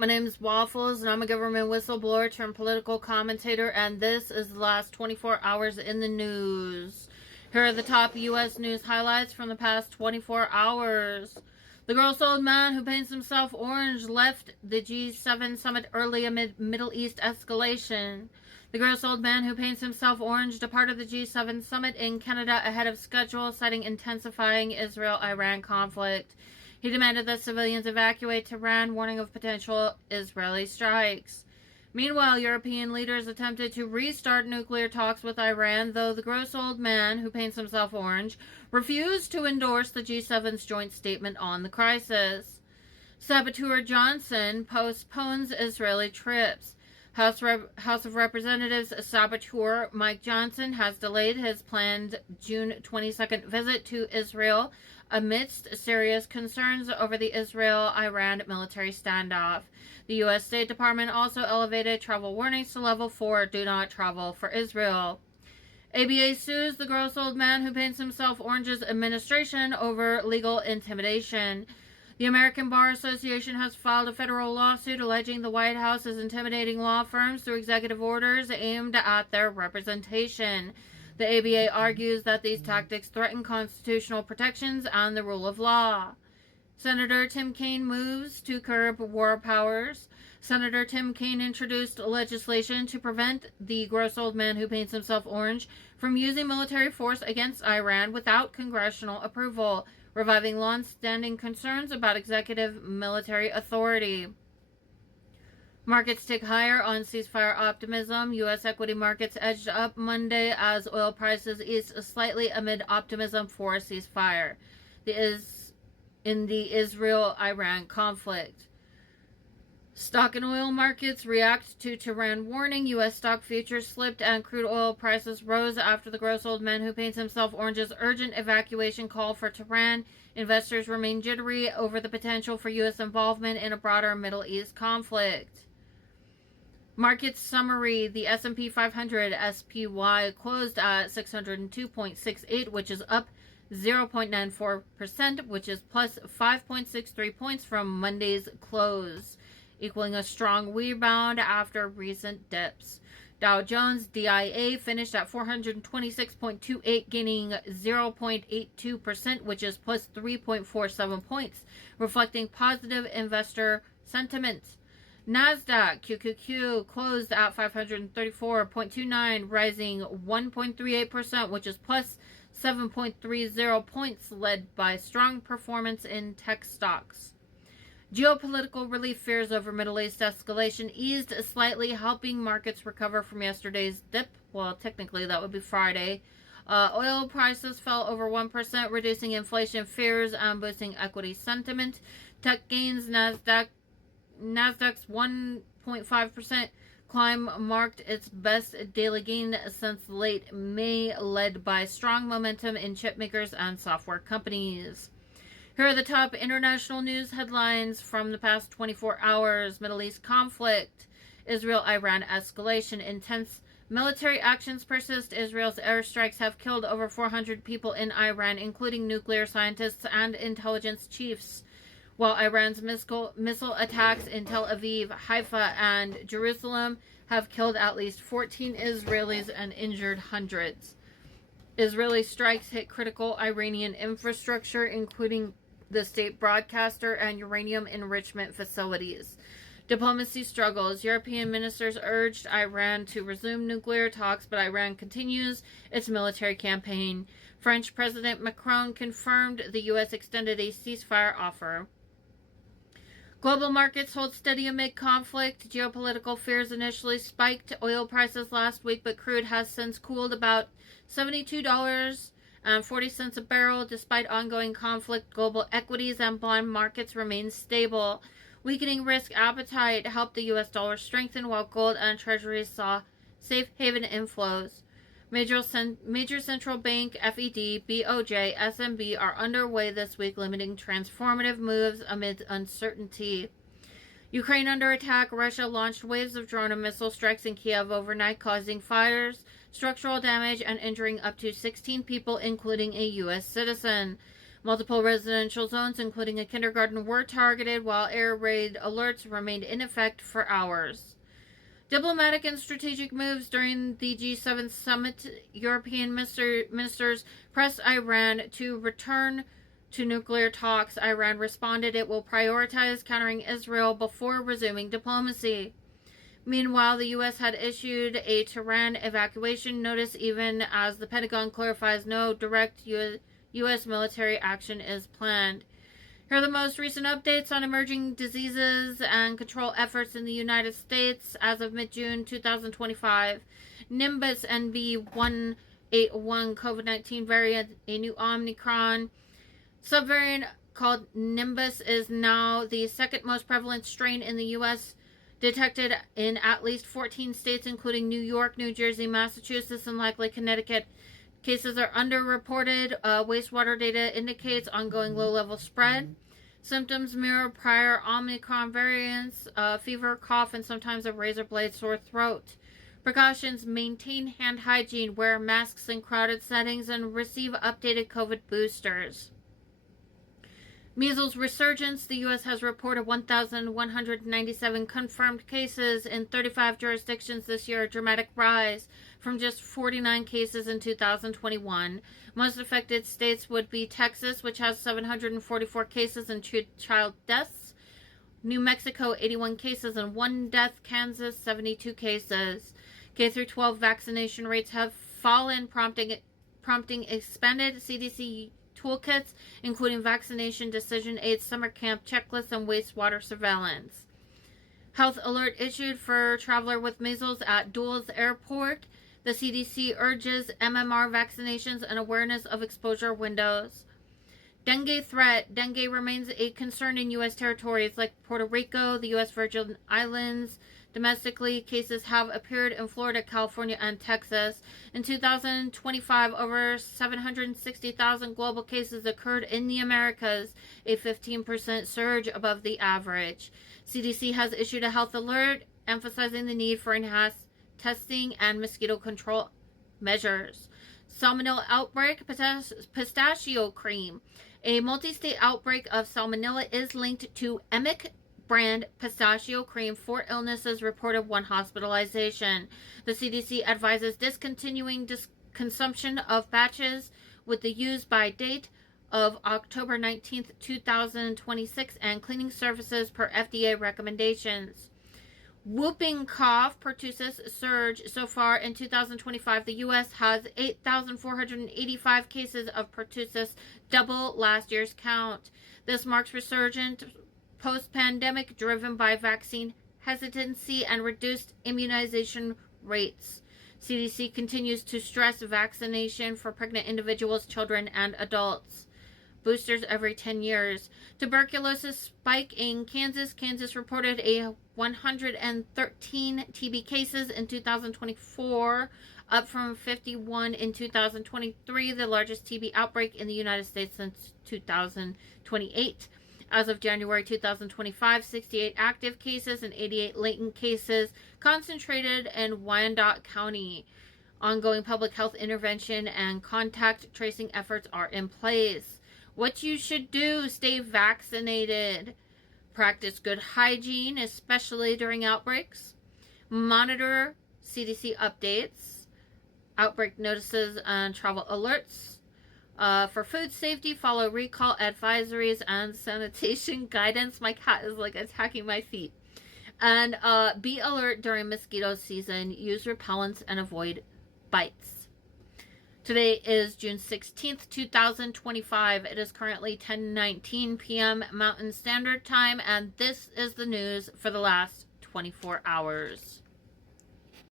My name is Waffles, and I'm a government whistleblower turned political commentator, and this is the last 24 hours in the news. Here are the top U.S. news highlights from the past 24 hours. The gross old man who paints himself orange left the G7 summit early amid Middle East escalation. The gross old man who paints himself orange departed the G7 summit in Canada ahead of schedule, citing intensifying Israel-Iran conflict. He demanded that civilians evacuate Tehran, warning of potential Israeli strikes. Meanwhile, European leaders attempted to restart nuclear talks with Iran, though the gross old man, who paints himself orange, refused to endorse the G7's joint statement on the crisis. Saboteur Johnson postpones Israeli trips. House of Representatives saboteur Mike Johnson has delayed his planned June 22nd visit to Israel amidst serious concerns over the Israel-Iran military standoff. The U.S. State Department also elevated travel warnings to level 4, do not travel for Israel. ABA sues the gross old man who paints himself orange's administration over legal intimidation. The American Bar Association has filed a federal lawsuit alleging the White House is intimidating law firms through executive orders aimed at their representation. The ABA argues that these tactics threaten constitutional protections and the rule of law. Senator Tim Kaine moves to curb war powers. Senator Tim Kaine introduced legislation to prevent the gross old man who paints himself orange from using military force against Iran without congressional approval, reviving long-standing concerns about executive military authority. Markets tick higher on ceasefire optimism. U.S. equity markets edged up Monday as oil prices eased slightly amid optimism for a ceasefire in the Israel-Iran conflict. Stock and oil markets react to Tehran warning. U.S. stock futures slipped and crude oil prices rose after the gross old man who paints himself orange's urgent evacuation call for Tehran. Investors remain jittery over the potential for U.S. involvement in a broader Middle East conflict. Market summary: the S&P 500 SPY closed at 602.68, which is up 0.94%, which is plus 5.63 points from Monday's close, equaling a strong rebound after recent dips. Dow Jones DIA finished at 426.28, gaining 0.82%, which is plus 3.47 points, reflecting positive investor sentiment. Nasdaq QQQ closed at 534.29, rising 1.38%, which is plus 7.30 points, led by strong performance in tech stocks. Geopolitical relief fears over Middle East escalation eased slightly, helping markets recover from yesterday's dip. Well, technically that would be Friday. Oil prices fell over 1%, reducing inflation fears and boosting equity sentiment. Tech gains: Nasdaq's 1.5% climb marked its best daily gain since late May, led by strong momentum in chipmakers and software companies. Here are the top international news headlines from the past 24 hours. Middle East conflict. Israel-Iran escalation. Intense military actions persist. Israel's airstrikes have killed over 400 people in Iran, including nuclear scientists and intelligence chiefs, while Iran's missile attacks in Tel Aviv, Haifa, and Jerusalem have killed at least 14 Israelis and injured hundreds. Israeli strikes hit critical Iranian infrastructure, including the state broadcaster and uranium enrichment facilities. Diplomacy struggles. European ministers urged Iran to resume nuclear talks, but Iran continues its military campaign. French President Macron confirmed the U.S. extended a ceasefire offer. Global markets hold steady amid conflict. Geopolitical fears initially spiked oil prices last week, but crude has since cooled about $72.40 a barrel. Despite ongoing conflict, global equities and bond markets remain stable. Weakening risk appetite helped the U.S. dollar strengthen, while gold and treasuries saw safe haven inflows. Major central bank FED, BOJ, SMB are underway this week, limiting transformative moves amid uncertainty. Ukraine under attack. Russia launched waves of drone and missile strikes in Kiev overnight, causing fires, structural damage, and injuring up to 16 people, including a U.S. citizen. Multiple residential zones, including a kindergarten, were targeted, while air raid alerts remained in effect for hours. Diplomatic and strategic moves during the G7 summit. European ministers pressed Iran to return to nuclear talks. Iran responded it will prioritize countering Israel before resuming diplomacy. Meanwhile, the U.S. had issued a Tehran evacuation notice, even as the Pentagon clarifies no direct U.S. military action is planned. Here are the most recent updates on emerging diseases and control efforts in the United States as of mid-June 2025. Nimbus NV181 COVID-19 variant, a new Omicron subvariant called Nimbus, is now the second most prevalent strain in the U.S., detected in at least 14 states, including New York, New Jersey, Massachusetts, and likely Connecticut. Cases are underreported. Wastewater data indicates ongoing low-level spread. Symptoms mirror prior Omicron variants, fever, cough, and sometimes a razor blade sore throat. Precautions: maintain hand hygiene, wear masks in crowded settings, and receive updated COVID boosters. Measles resurgence. The U.S. has reported 1,197 confirmed cases in 35 jurisdictions this year, a dramatic rise from just 49 cases in 2021. Most affected states would be Texas, which has 744 cases and 2 child deaths. New Mexico, 81 cases and 1 death. Kansas, 72 cases. K-12 vaccination rates have fallen, prompting expanded CDC toolkits, including vaccination decision aids, summer camp checklists, and wastewater surveillance. Health alert issued for traveler with measles at Dulles Airport. The CDC urges MMR vaccinations and awareness of exposure windows. Dengue threat. Dengue remains a concern in U.S. territories like Puerto Rico, the U.S. Virgin Islands. Domestically, cases have appeared in Florida, California, and Texas. In 2025, over 760,000 global cases occurred in the Americas, a 15% surge above the average. CDC has issued a health alert emphasizing the need for enhanced testing and mosquito control measures. Salmonella outbreak. Pistachio cream. A multi-state outbreak of salmonella is linked to Emmick brand pistachio cream. 4 illnesses reported, 1 hospitalization. The CDC advises discontinuing consumption of batches with the use by date of October 19th, 2026 and cleaning services per FDA recommendations. Whooping cough, pertussis surge. So far in 2025, the U.S. has 8,485 cases of pertussis, double last year's count. This marks resurgence post-pandemic, driven by vaccine hesitancy and reduced immunization rates. CDC continues to stress vaccination for pregnant individuals, children, and adults. Boosters every 10 years. Tuberculosis spike in Kansas. Kansas reported a 113 TB cases in 2024, up from 51 in 2023, the largest TB outbreak in the United States since 2028. As of January 2025, 68 active cases and 88 latent cases concentrated in Wyandotte County. Ongoing public health intervention and contact tracing efforts are in place. What you should do: stay vaccinated. Practice good hygiene, especially during outbreaks. Monitor CDC updates, outbreak notices, and travel alerts. For food safety, follow recall advisories and sanitation guidance. My cat is like attacking my feet. And be alert during mosquito season. Use repellents and avoid bites. Today is June 16th, 2025. It is currently 10:19 p.m. Mountain Standard Time, and this is the news for the last 24 hours.